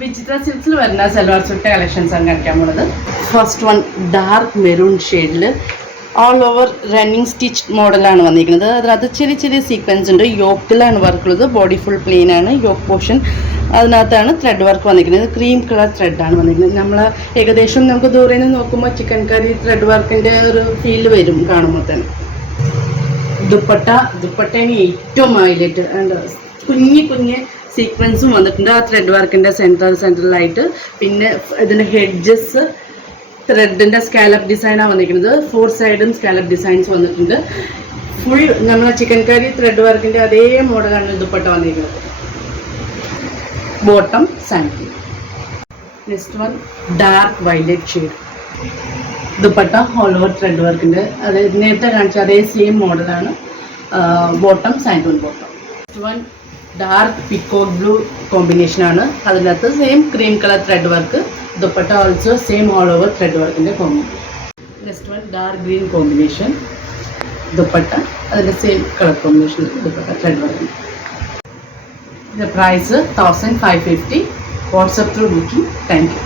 വിചിത്ര സിൽക്സിൽ വരുന്ന salwar suit collections ആണ് കാണിക്കാൻ പോകുന്നത്. ഫസ്റ്റ് വൺ ഡാർക്ക് മെറൂൺ ഷെയ്ഡിൽ ഓൾ ഓവർ റണ്ണിങ് സ്റ്റിച്ച് മോഡലാണ് വന്നിരിക്കുന്നത്. അതിനകത്ത് ചെറിയ ചെറിയ സീക്വൻസ് ഉണ്ട്. യോക്കിലാണ് വർക്കുള്ളത്. ബോഡി ഫുൾ പ്ലെയിൻ ആണ്. യോക്ക് പോർഷൻ അതിനകത്താണ് ത്രെഡ് വർക്ക് വന്നിരിക്കുന്നത്. ക്രീം കളർ ത്രെഡാണ് വന്നിരിക്കുന്നത്. നമ്മൾ ഏകദേശം നമുക്ക് ദൂരെ നിന്ന് നോക്കുമ്പോൾ ചിക്കൻ കറി ത്രെഡ് വർക്കിൻ്റെ ഒരു ഫീൽ വരും കാണുമ്പോൾ തന്നെ. ദുപ്പട്ടേന് ഏറ്റവും ഹൈലൈറ്റ് ആൻഡ് കുഞ്ഞ് സീക്വൻസും വന്നിട്ടുണ്ട് ആ ത്രെഡ് വർക്കിൻ്റെ സെൻറ്ററിലായിട്ട്. പിന്നെ ഇതിൻ്റെ ഹെഡ്ജസ് ത്രെഡിൻ്റെ സ്കാലപ്പ് ഡിസൈനാണ് വന്നിരിക്കുന്നത്. 4 സൈഡും സ്കാലപ്പ് ഡിസൈൻസ് വന്നിട്ടുണ്ട്. ഫുൾ നമ്മളെ ചിക്കൻ കറി ത്രെഡ് വർക്കിൻ്റെ അതേ മോഡലാണ് ദുപ്പട്ട വന്നിരിക്കുന്നത്. Bottom sandy. Next one dark violet shade. Dupatta all over thread വർക്കിൻ്റെ അത് നേരത്തെ കാണിച്ച അതേ സെയിം മോഡലാണ്. ബോട്ടം സാൻഡൂൺ bottom. Next one dark peacock blue കോമ്പിനേഷനാണ്. അതിനകത്ത് same cream colour thread work. Dupatta also same all over thread വർക്കിൻ്റെ combination. Next one dark green combination. Dupatta അതിൻ്റെ same colour combination dupatta thread work. The price 1550. WhatsApp through booking. Thank you.